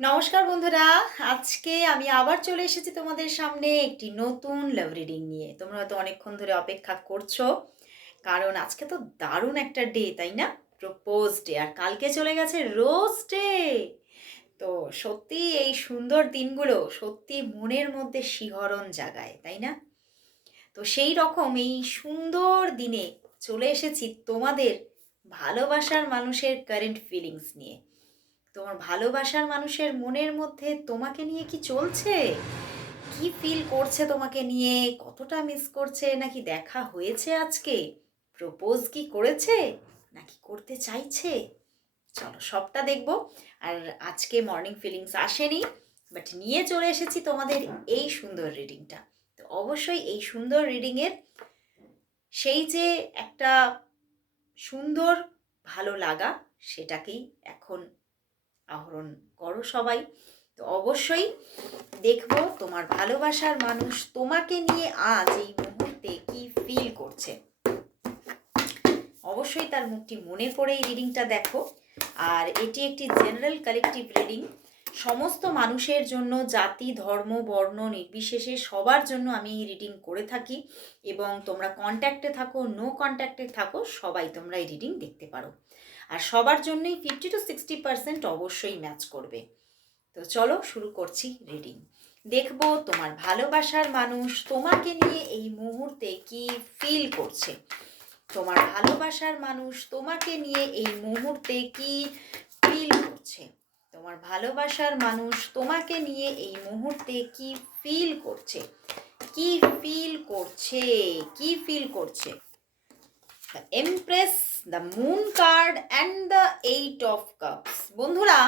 নমস্কার বন্ধুরা, আজকে আমি আবার চলে এসেছি তোমাদের সামনে একটি নতুন লাভ রিডিং নিয়ে। তোমরা হয়তো অনেকক্ষণ ধরে অপেক্ষা করছো, কারণ আজকে তো দারুণ একটা ডে, তাই না? প্রপোজ ডে, আর কালকে চলে গেছে রোজ ডে। তো সত্যি এই সুন্দর দিনগুলো সত্যি মনের মধ্যে শিহরণ জাগায়, তাই না? তো সেই রকম এই সুন্দর দিনে চলে এসেছি তোমাদের ভালোবাসার মানুষের কারেন্ট ফিলিংস নিয়ে। তোমার ভালোবাসার মানুষের মনের মধ্যে তোমাকে নিয়ে কি চলছে? কি ফিল করছে তোমাকে নিয়ে? কতটা মিস করছে? নাকি দেখা হয়েছে আজকে? প্রপোজ কি করেছে? নাকি করতে চাইছে? চলো সবটা দেখবো। আর আজকে মর্নিং ফিলিংস আসেনি, বাট নিয়ে চলে এসেছি তোমাদের এই সুন্দর রিডিংটা। তো অবশ্যই এই সুন্দর রিডিংয়ের সেই যে একটা সুন্দর ভালো লাগা, সেটাকেই এখন আহরণ করো সবাই। তো অবশ্যই দেখবো তোমার ভালোবাসার মানুষ তোমাকে নিয়ে আজ এই মুহূর্তে কি ফিল করছে। অবশ্যই তার মুখটি মনে করে এই রিডিংটা দেখো। আর এটি একটি জেনারেল কালেকটিভ রিডিং, সমস্ত মানুষের জন্য, জাতি ধর্ম বর্ণ নির্বিশেষে সবার জন্য আমি এই রিডিং করে থাকি। এবং তোমরা কন্ট্যাক্টে থাকো নো কন্ট্যাক্টে থাকো, সবাই তোমরা এই রিডিং দেখতে পারো। আর সবার জন্যই 50 to 60% অবশ্যই ম্যাচ করবে। তো চলো শুরু করছি রিডিং। দেখবো তোমার ভালোবাসার মানুষ তোমাকে নিয়ে এই মুহূর্তে কি ফিল করছে। তোমার ভালোবাসার মানুষ তোমাকে নিয়ে এই মুহূর্তে কি ফিল করছে। তোমার ভালোবাসার মানুষ তোমাকে নিয়ে এই মুহূর্তে কি ফিল করছে। কি ফিল করছে, কি ফিল করছে। The empress, the moon card and the 8 of Cups। বন্ধুরা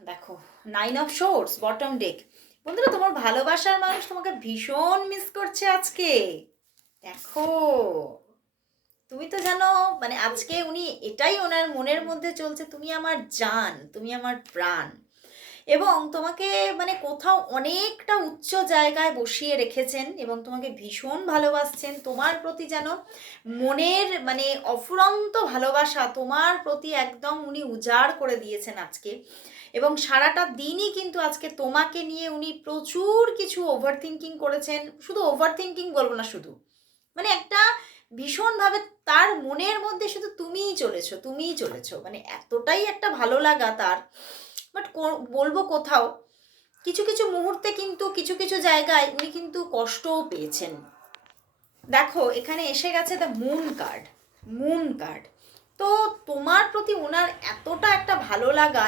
দেখো, 9 of Swords বটম ডেক। বন্ধুরা তোমার ভালোবাসার মানুষ তোমাকে ভীষণ মিস করছে আজকে। দেখো, তুমি তো জানো, মানে আজকে উনি এটাই ওনার মনের মধ্যে চলছে, তুমি আমার জান, তুমি আমার প্রাণ। এবং তোমাকে মানে কোথাও অনেকটা উচ্চ জায়গায় বসিয়ে রেখেছেন এবং তোমাকে ভীষণ ভালোবাসছেন। তোমার প্রতি যেন মনের মানে অফুরন্ত ভালোবাসা তোমার প্রতি একদম উনি উজাড় করে দিয়েছেন আজকে। এবং সারাটা দিনই কিন্তু আজকে তোমাকে নিয়ে উনি প্রচুর কিছু ওভার থিঙ্কিং করেছেন। শুধু ওভার থিঙ্কিং বলবো না, শুধু মানে একটা ভীষণভাবে তার মনের মধ্যে শুধু তুমিই চলেছো, তুমিই চলেছো, মানে এতটাই একটা ভালো লাগা তার। বাট বলবো কোথাও কিছু কিছু মুহূর্তে কিন্তু কিছু কিছু জায়গায় উনি কিন্তু কষ্টও পেয়েছেন। দেখো এখানে এসে গেছে the moon card, moon card. তো তোমার প্রতি ওনার এতটা একটা ভালো লাগা,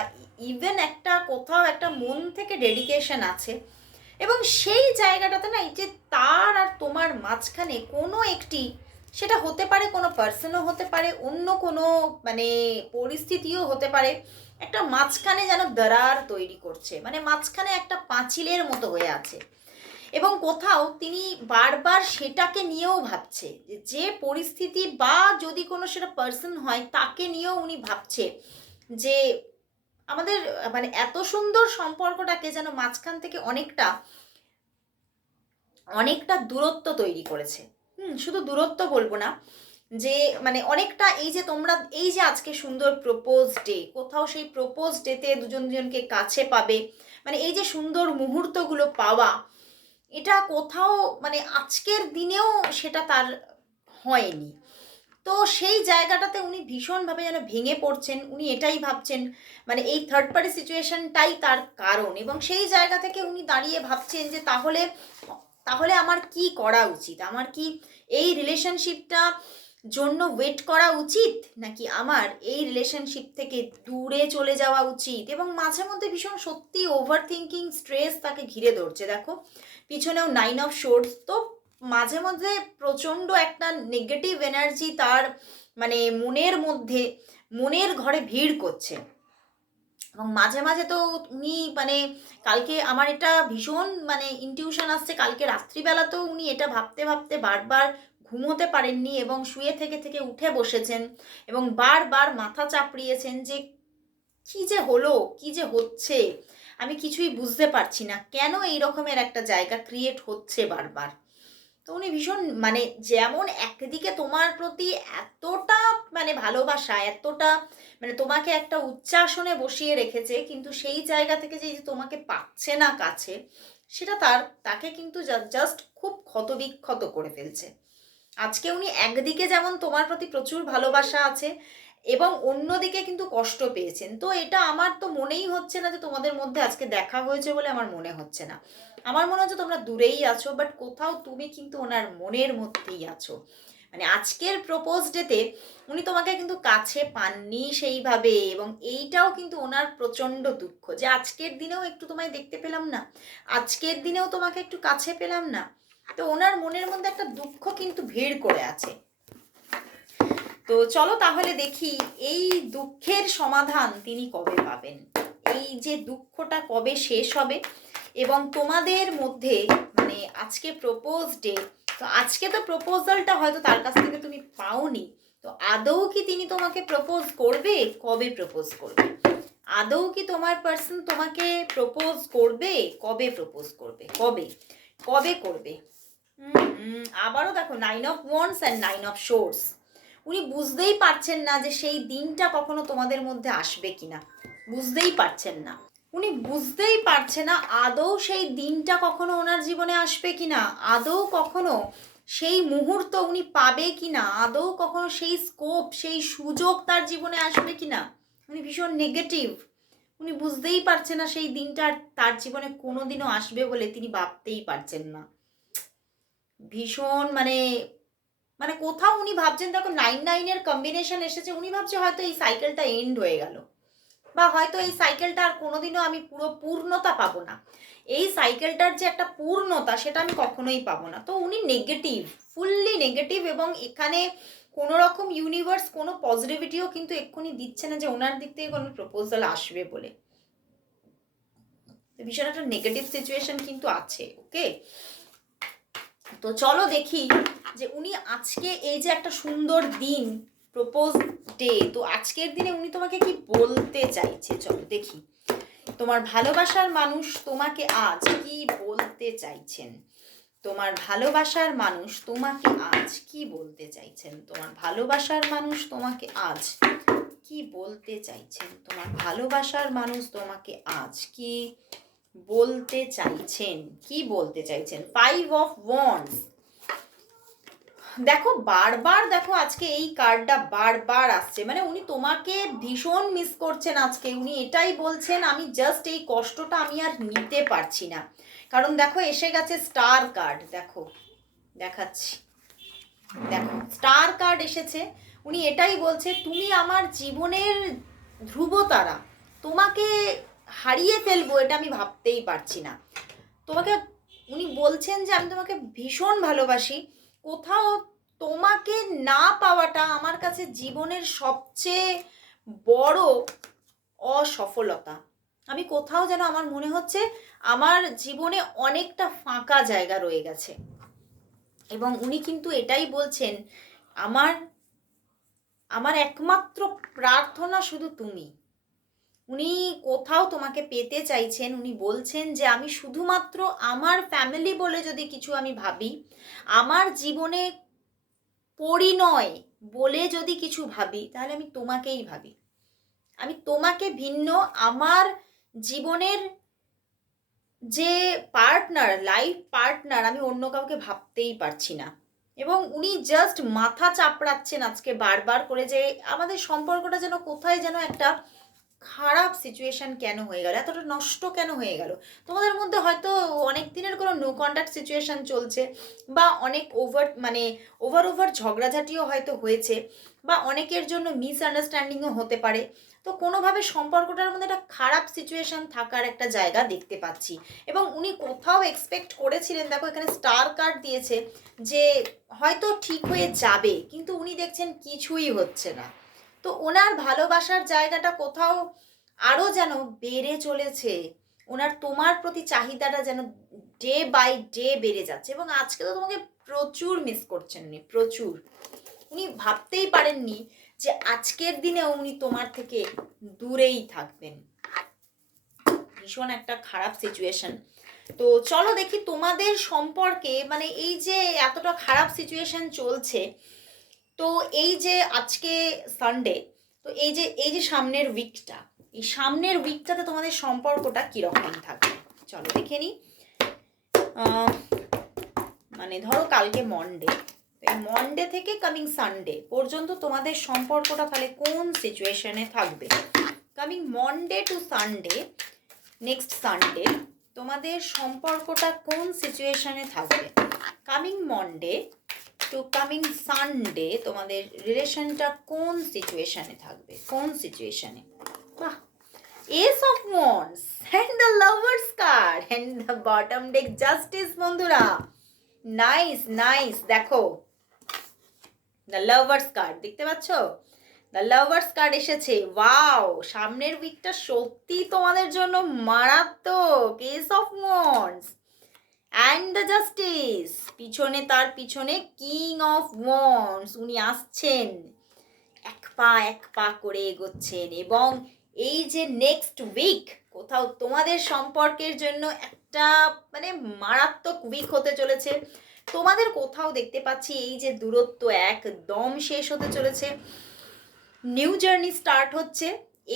ইভেন একটা কোথাও একটা মন থেকে ডেডিকেশন আছে। এবং সেই জায়গাটাতে না, এই যে তার আর তোমার মাঝখানে কোনো একটি, সেটা হতে পারে কোনো পার্সনও হতে পারে, অন্য কোনো মানে পরিস্থিতিও হতে পারে, একটা মাঝখানে যেন দরার তৈরি করছে, মানে মাঝখানে একটা পাঁচিলের মতো হয়ে আছে। এবং কোথাও তিনি বারবার সেটাকে নিয়েও ভাবছে, যে পরিস্থিতি বা যদি কোনো সেটা পার্সন হয় তাকে নিয়েও উনি ভাবছে যে আমাদের মানে এত সুন্দর সম্পর্কটাকে যেন মাঝখান থেকে অনেকটা অনেকটা দূরত্ব তৈরি করেছে। শুধু দূরত্ব বলবো না, যে মানে অনেকটা এই যে তোমরা এই যে আজকে সুন্দর প্রপোজ ডে, কোথাও সেই প্রপোজ ডেতে দুজন দুজনকে কাছে পাবে, মানে এই যে সুন্দর মুহূর্তগুলো পাওয়া, এটা কোথাও মানে আজকের দিনেও সেটা তার হয়নি। তো সেই জায়গাটাতে উনি ভীষণভাবে যেন ভেঙে পড়ছেন, উনি এটাই ভাবছেন, মানে এই থার্ড পার্টি সিচুয়েশনটাই তার কারণ। এবং সেই জায়গা থেকে উনি দাঁড়িয়ে ভাবছেন যে তাহলে তাহলে আমার কি করা উচিত, আমার কি এই রিলেশনশিপটা জন্য ওয়েট করা উচিত, নাকি আমার এই রিলেশনশিপ থেকে দূরে চলে যাওয়া উচিত। এবং মাঝে মধ্যে ভীষণ সত্যি ওভার থিঙ্কিং স্ট্রেস তাকে ঘিরে ধরছে। দেখো পিছনেও 9 of Swords। তো মাঝে মধ্যে প্রচণ্ড একটা নেগেটিভ এনার্জি তার মানে মনের মধ্যে, মনের ঘরে ভিড় করছে। এবং মাঝে মাঝে তো উনি মানে কালকে আমার এটা ভীষণ মানে ইনটিউশন আসছে, কালকে রাত্রিবেলাতেও উনি এটা ভাবতে ভাবতে বারবার ঘুমোতে পারেননি এবং শুয়ে থেকে থেকে উঠে বসেছেন এবং বারবার মাথা চাপড়িয়েছেন যে কি যে হলো, কি যে হচ্ছে, আমি কিছুই বুঝতে পারছি না, কেন এই রকমের একটা জায়গা ক্রিয়েট হচ্ছে বারবার। তো উনি ভীষণ মানে যেমন একদিকে তোমার প্রতি এতটা মানে ভালোবাসা, এতটা মানে তোমাকে একটা উচ্চাসনে বসিয়ে রেখেছে, কিন্তু সেই জায়গা থেকে যে এই যে তোমাকে পাচ্ছে না কাছে, সেটা তাকে কিন্তু জাস্ট খুব ক্ষতবিক্ষত করে ফেলছে। আজকে উনি একদিকে যেমন তোমার প্রতি প্রচুর ভালোবাসা আছে এবং অন্যদিকে কিন্তু কষ্ট পেয়েছেন। তো এটা আমার তো মনেই হচ্ছে না যে তোমাদের মধ্যে আজকে দেখা হয়েছে বলে আমার মনে হচ্ছে না। আমার মনে হচ্ছে তোমরা দূরেই আছো, বাট কোথাও তুমি কিন্তু ওনার মনের মধ্যেই আছো। মানে আজকের প্রপোজ ডেতে উনি তোমাকে কিন্তু কাছে পাননি সেইভাবে, এবং এইটাও কিন্তু ওনার প্রচণ্ড দুঃখ যে আজকের দিনেও একটু তোমায় দেখতে পেলাম না, আজকের দিনেও তোমাকে একটু কাছে পেলাম না। তো ওনার মনের মধ্যে একটা দুঃখ কিন্তু ভিড় করে আছে। তো চলো তাহলে দেখি এই দুঃখের সমাধান তিনি কবে পাবেন, এই যে দুঃখটা কবে শেষ হবে, এবং তোমাদের মধ্যে মানে আজকে প্রপোজ ডে, তো আজকে তো প্রপোজালটা হয়তো তার কাছ থেকে তুমি পাওনি, তো আদৌ কি তিনি তোমাকে প্রপোজ করবে, কবে প্রপোজ করবে, আদৌ কি তোমার পার্সন তোমাকে প্রপোজ করবে, কবে প্রপোজ করবে, কবে কবে করবে। আবারও দেখো 9 of wands and 9 of swords. উনি বুঝতেই পারছেন না যে সেই দিনটা কখনো তোমাদের মধ্যে আসবে কিনা, বুঝতেই পারছেন না। উনি বুঝতেই পারছে না আদৌ সেই দিনটা কখনো ওনার জীবনে আসবে কিনা, আদৌ কখনো সেই মুহূর্ত উনি পাবে কিনা, আদৌ কখনো সেই স্কোপ সেই সুযোগ তার জীবনে আসবে কিনা। উনি ভীষণ নেগেটিভ। উনি বুঝতেই পারছে না সেই দিনটা তার জীবনে কোনোদিনও আসবে বলে তিনি ভাবতেই পারছেন না। ভীষণ মানে মানে কোথাও উনি ভাবছেন, দেখো 9-9 কম্বিনেশন এসেছে, উনি ভাবছে হয়তো এই সাইকেলটা এন্ড হয়ে গেল, বা হয়তো এই সাইকেলটা আর কোনোদিনও আমি পুরো পূর্ণতা পাবো না, এই সাইকেলটার যে একটা পূর্ণতা সেটা আমি কখনোই পাবো না। তো উনি নেগেটিভ, ফুললি নেগেটিভ, এবং এখানে কোনো রকম ইউনিভার্স কোনো পজিটিভিটিও কিন্তু এক্ষুনি দিচ্ছে না যে ওনার দিক থেকে কোনো প্রপোজাল আসবে বলে। ভীষণ একটা নেগেটিভ সিচুয়েশন কিন্তু আছে। ওকে, তো চলো দেখি যে উনি আজকে এই যে একটা সুন্দর দিন প্রপোজ ডে, তো আজকের দিনে উনি তোমাকে কি বলতে চাইছে, চলো দেখি তোমার ভালোবাসার মানুষ তোমাকে আজ কি বলতে চাইছেন, তোমার ভালোবাসার মানুষ তোমাকে আজ কি বলতে চাইছেন, তোমার ভালোবাসার মানুষ তোমাকে আজ কি বলতে চাইছেন, তোমার ভালোবাসার মানুষ তোমাকে আজ কি বলতে চাইছেন, কি বলতে চাইছেন। 5 অফ ওয়ান্ডস। দেখো বারবার দেখো আজকে এই কার্ডটা বারবার আসছে, মানে উনি তোমাকে ভীষণ মিস করছেন আজকে, উনি এটাই বলছেন আমি জাস্ট এই কষ্টটা আমি আর নিতে পারছি না। কারণ দেখো এসে গেছে স্টার কার্ড, দেখো দেখাচ্ছি, দেখো স্টার কার্ড এসেছে। উনি এটাই বলছে তুমি আমার জীবনের ধ্রুবতারা, তোমাকে হারিয়ে ফেলবো এটা আমি ভাবতেই পারছি না। তোমাকে উনি বলছেন যে আমি তোমাকে ভীষণ ভালোবাসি, কোথাও তোমাকে না পাওয়াটা আমার কাছে জীবনের সবচেয়ে বড় অসফলতা। আমি কোথাও যেন আমার মনে হচ্ছে আমার জীবনে অনেকটা ফাঁকা জায়গা রয়ে গেছে, এবং উনি কিন্তু এটাই বলছেন আমার আমার একমাত্র প্রার্থনা শুধু তুমি। উনি কোথাও তোমাকে পেতে চাইছেন, উনি বলছেন যে আমি শুধুমাত্র আমার ফ্যামিলি বলে যদি কিছু আমি ভাবি, আমার জীবনে পরিণয় বলে যদি কিছু ভাবি, তাহলে আমি তোমাকেই ভাবি, আমি তোমাকে ভিন্ন আমার জীবনের যে পার্টনার, লাইফ পার্টনার, আমি অন্য কাউকে ভাবতেই পারছি না। এবং উনি জাস্ট মাথা চাপড়াচ্ছেন আজকে বারবার করে যে আমাদের সম্পর্কটা যেন কোথায় যেন একটা খারাপ সিচুয়েশন কেন হয়ে গেল, এতটা নষ্ট কেন হয়ে গেল। তোমাদের মধ্যে হয়তো অনেক দিনের কোনো নো কন্ট্যাক্ট সিচুয়েশন চলছে, বা অনেক ওভার ঝগড়াঝাটিও হয়তো হয়েছে, বা অনেকের জন্য মিসআন্ডারস্ট্যান্ডিংও হতে পারে। তো কোনোভাবে সম্পর্কটার মধ্যে একটা খারাপ সিচুয়েশন থাকার একটা জায়গা দেখতে পাচ্ছি, এবং উনি কোথাও এক্সপেক্ট করেছিলেন, দেখো এখানে স্টার কার্ড দিয়েছে যে হয়তো ঠিক হয়ে যাবে, কিন্তু উনি দেখছেন কিছুই হচ্ছে না। তো ওনার ভালোবাসার জায়গাটা কোথাও আরও যেন বেড়ে চলেছে, ওনার তোমার প্রতি চাহিদাটা যেন ডে বাই ডে বেড়ে যাচ্ছে, এবং আজকে তো তোমাকে প্রচুর মিস করছেন উনি, প্রচুর। উনি ভাবতেই পারেননি যে আজকের দিনে উনি তোমার থেকে দূরেই থাকবেন। ভীষণ একটা খারাপ সিচুয়েশন। তো চলো দেখি তোমাদের সম্পর্কে, মানে এই যে এতটা খারাপ সিচুয়েশন চলছে, তো এই যে আজকে সানডে, তো এই যে সামনের উইকটা, এই সামনের উইকটাতে তোমাদের সম্পর্কটা কীরকম থাকবে চলো দেখে নিই। মানে ধরো কালকে মনডে, এই মনডে থেকে কামিং সানডে পর্যন্ত তোমাদের সম্পর্কটা তাহলে কোন সিচুয়েশনে থাকবে। Coming Monday to Sunday, next Sunday তোমাদের সম্পর্কটা কোন সিচুয়েশনে থাকবে। Coming Monday to coming Sunday তোমাদের রিলেশনটা কোন সিচুয়েশনে থাকবে, কোন সিচুয়েশনে। বাহ, ace of wands and the lovers card and the bottom deck justice. বন্ধুরা নাইস নাইস, দেখো দ্য লাভার্স কার্ড দেখতে পাচ্ছ, দ্য লাভার্স কার্ড এসেছে। ওয়াও, সামনের উইকটা সত্যি তোমাদের জন্য মারাত্মক। Ace of wands and the justice, পিছনে তার পিছনে কিং অফ ওয়ান্ডস, উনি আসছেন এক পা করে এগোচ্ছেন। এবং এই যে নেক্সট উইক কোথাও তোমাদের সম্পর্কের জন্য একটা মানে মারাত্মক উইক হতে চলেছে। তোমাদের কোথাও দেখতে পাচ্ছি এই যে দূরত্ব একদম শেষ হতে চলেছে, নিউ জার্নি স্টার্ট হচ্ছে।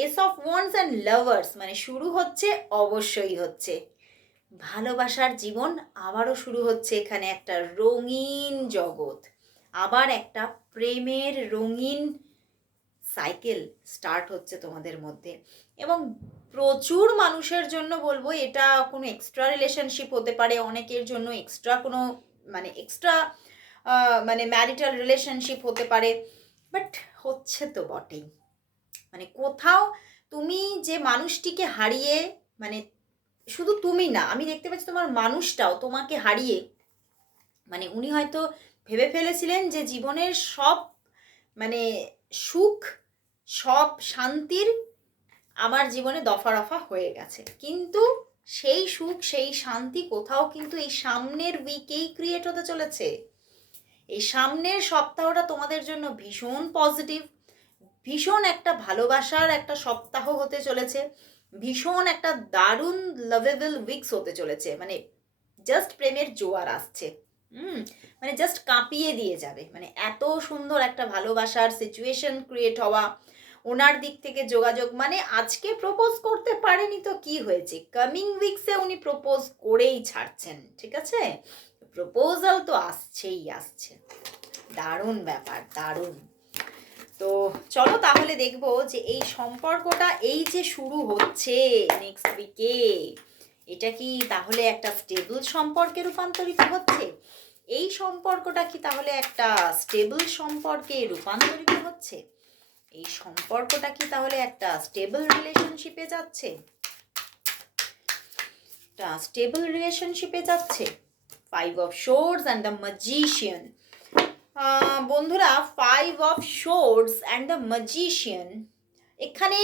S of wands and lovers মানে শুরু হচ্ছে, অবশ্যই হচ্ছে ভালোবাসার জীবন, আবারও শুরু হচ্ছে এখানে একটা রঙিন জগৎ, আবার একটা প্রেমের রঙিন সাইকেল স্টার্ট হচ্ছে তোমাদের মধ্যে। এবং প্রচুর মানুষের জন্য বলবো এটা কোনো এক্সট্রা রিলেশনশিপ হতে পারে, অনেকের জন্য এক্সট্রা কোনো মানে এক্সট্রা মানে ম্যারিটাল রিলেশনশিপ হতে পারে, বাট হচ্ছে তো বটেই। মানে কোথাও তুমি যে মানুষটিকে হারিয়ে, মানে শুধু তুমি না, আমি দেখতে পাচ্ছি তোমার মানুষটাও তোমাকে হারিয়ে, মানে উনি হয়তো ভেবে ফেলেছিলেন যে জীবনের সব মানে সুখ, সব শান্তির আমার জীবনে দফা রফা হয়ে গেছে, কিন্তু সেই সুখ সেই শান্তি কোথাও কিন্তু এই সামনের উইকেই ক্রিয়েট হতে চলেছে। এই সামনের সপ্তাহটা তোমাদের জন্য ভীষণ পজিটিভ, ভীষণ একটা ভালোবাসার একটা সপ্তাহ হতে চলেছে, ভীষণ একটা দারুণ লাভেবল উইকস হতে চলেছে। মানে জাস্ট প্রেমের জোয়ার আসছে, মানে জাস্ট কাঁপিয়ে দিয়ে যাবে। মানে এত সুন্দর একটা ভালোবাসার সিচুয়েশন ক্রিয়েট হওয়া, ওনার দিক থেকে যোগাযোগ, মানে আজকে প্রপোজ করতে পারেনি তো কি হয়েছে, কামিং উইকসে উনি প্রপোজ করেই ছাড়ছেন, ঠিক আছে, প্রপোজাল তো আসছেই আসছে। দারুণ ব্যাপার, দারুণ। তো চলো তাহলে দেখবো যে এই সম্পর্কটা এই যে শুরু হচ্ছে নেক্সট উইকে, এটা কি তাহলে একটা স্টেবল সম্পর্কে রূপান্তরিত হচ্ছে, এই সম্পর্কটা কি তাহলে একটা স্টেবল সম্পর্কে রূপান্তরিত হচ্ছে, এই সম্পর্কটা কি তাহলে একটা স্টেবল রিলেশনশিপে যাচ্ছে, একটা স্টেবল রিলেশনশিপে যাচ্ছে। 5 of Swords and the Magician। বন্ধুরা 5 of Swords and the Magician এখানে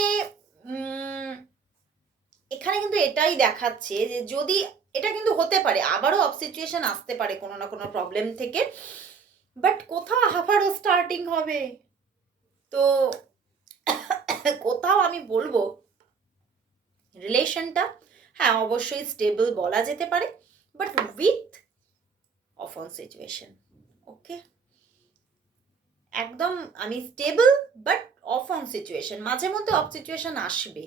এখানে কিন্তু এটাই দেখাচ্ছে যে যদি এটা কিন্তু হতে পারে আবারও অফ সিচুয়েশন আসতে পারে কোনো না কোনো প্রবলেম থেকে, বাট কোথাও আবারও স্টার্টিং হবে। তো কোথাও আমি বলবো রিলেশনটা হ্যাঁ অবশ্যই স্টেবল বলা যেতে পারে, but with off on situation. Okay, একদম আমি stable but off on situation, মাঝে মধ্যে অফ সিচুয়েশন আসবে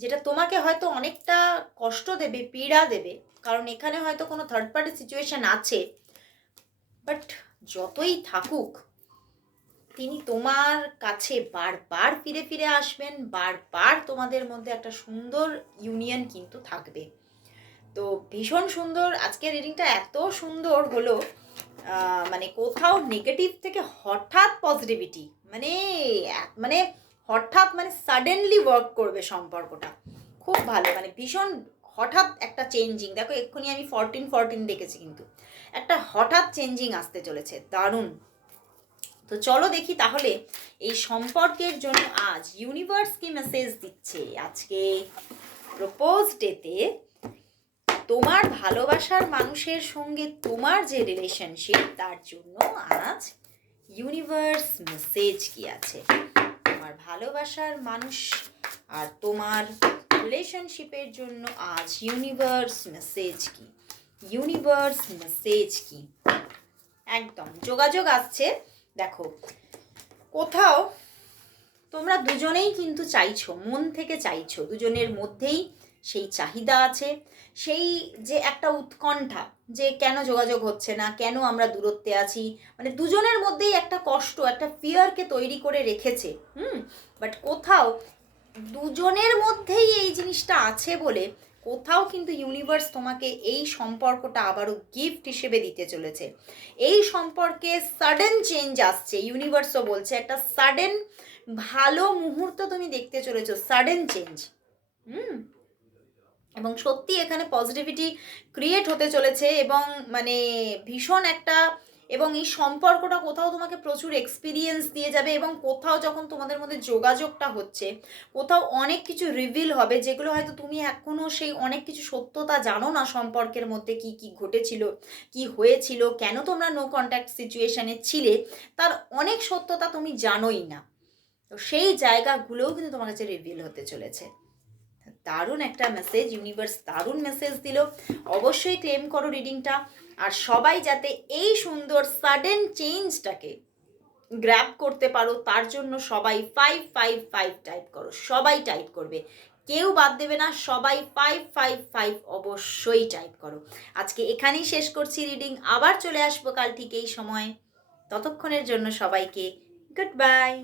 যেটা তোমাকে হয়তো অনেকটা কষ্ট দেবে, পীড়া দেবে, কারণ এখানে হয়তো কোনো থার্ড পার্টি সিচুয়েশন আছে, বাট যতই থাকুক তিনি তোমার কাছে বারবার ফিরে ফিরে আসবেন, বারবার তোমাদের মধ্যে একটা সুন্দর ইউনিয়ন কিন্তু থাকবে। তো ভীষণ সুন্দর আজকের রিডিংটা, এত সুন্দর হলো, মানে কোথাও নেগেটিভ থেকে হঠাৎ পজিটিভিটি, মানে মানে হঠাৎ মানে সাডেনলি ওয়ার্ক করবে সম্পর্কটা, খুব ভালো, মানে ভীষণ হঠাৎ একটা চেঞ্জিং। দেখো এক্ষুনি আমি 14 দেখেছি, কিন্তু একটা হঠাৎ চেঞ্জিং আসতে চলেছে, দারুণ। তো চলো দেখি তাহলে এই সম্পর্কের জন্য আজ ইউনিভার্স কি মেসেজ দিচ্ছে আজকে প্রপোজ ডেতে, তোমার ভালোবাসার মানুষের সঙ্গে তোমার যে রিলেশনশিপ তার জন্য আজ ইউনিভার্স মেসেজ কি আছে। তোমার ভালোবাসার মানুষ আর তোমার রিলেশনশিপের জন্য আজ ইউনিভার্স মেসেজ কি, ইউনিভার্স মেসেজ কি। একদম যোগাযোগ আসছে। দেখো কোথাও তোমরা দুজনেই কিন্তু চাইছো, মন থেকে চাইছো, দুজনের মধ্যেই সেই চাহিদা আছে, সেই যে একটা উৎকণ্ঠা যে কেন যোগাযোগ হচ্ছে না, কেন আমরা দূরত্বে আছি, মানে দুজনের মধ্যেই একটা কষ্ট, একটা ফিয়ারকে তৈরি করে রেখেছে। বাট কোথাও দুজনের মধ্যেই এই জিনিসটা আছে বলে কোথাও কিন্তু ইউনিভার্স তোমাকে এই সম্পর্কটা আবারও গিফট হিসেবে দিতে চলেছে। এই সম্পর্কে সাডেন চেঞ্জ আসছে, ইউনিভার্সও বলছে একটা সাডেন ভালো মুহূর্ত তুমি দেখতে চলেছো, সাডেন চেঞ্জ। এবং সত্যি এখানে পজিটিভিটি ক্রিয়েট হতে চলেছে এবং মানে ভীষণ একটা, এবং এই সম্পর্কটা কোথাও তোমাকে প্রচুর এক্সপিরিয়েন্স দিয়ে যাবে এবং কোথাও যখন তোমাদের মধ্যে যোগাযোগটা হচ্ছে কোথাও অনেক কিছু রিভিল হবে যেগুলো হয়তো তুমি এখনও সেই অনেক কিছু সত্যতা জানো না, সম্পর্কের মধ্যে কি কি ঘটেছিল, কি হয়েছিল, কেন তোমরা নো কন্ট্যাক্ট সিচুয়েশানে ছিলে, তার অনেক সত্যতা তুমি জানোই না। তো সেই জায়গাগুলোও কিন্তু তোমার কাছে রিভিল হতে চলেছে। দারুণ একটা মেসেজ, ইউনিভার্স দারুণ মেসেজ দিল। অবশ্যই ক্লেম করো রিডিংটা, আর সবাই যাতে এই সুন্দর সাডেন চেঞ্জটাকে গ্র্যাব করতে পারো তার জন্য সবাই 555 টাইপ করো, সবাই টাইপ করবে, কেউ বাদ দেবে না, সবাই 555 অবশ্যই টাইপ করো। আজকে এখানেই শেষ করছি রিডিং, আবার চলে আসবো কাল ঠিক এই সময়। ততক্ষণের জন্য সবাইকে গুড বাই।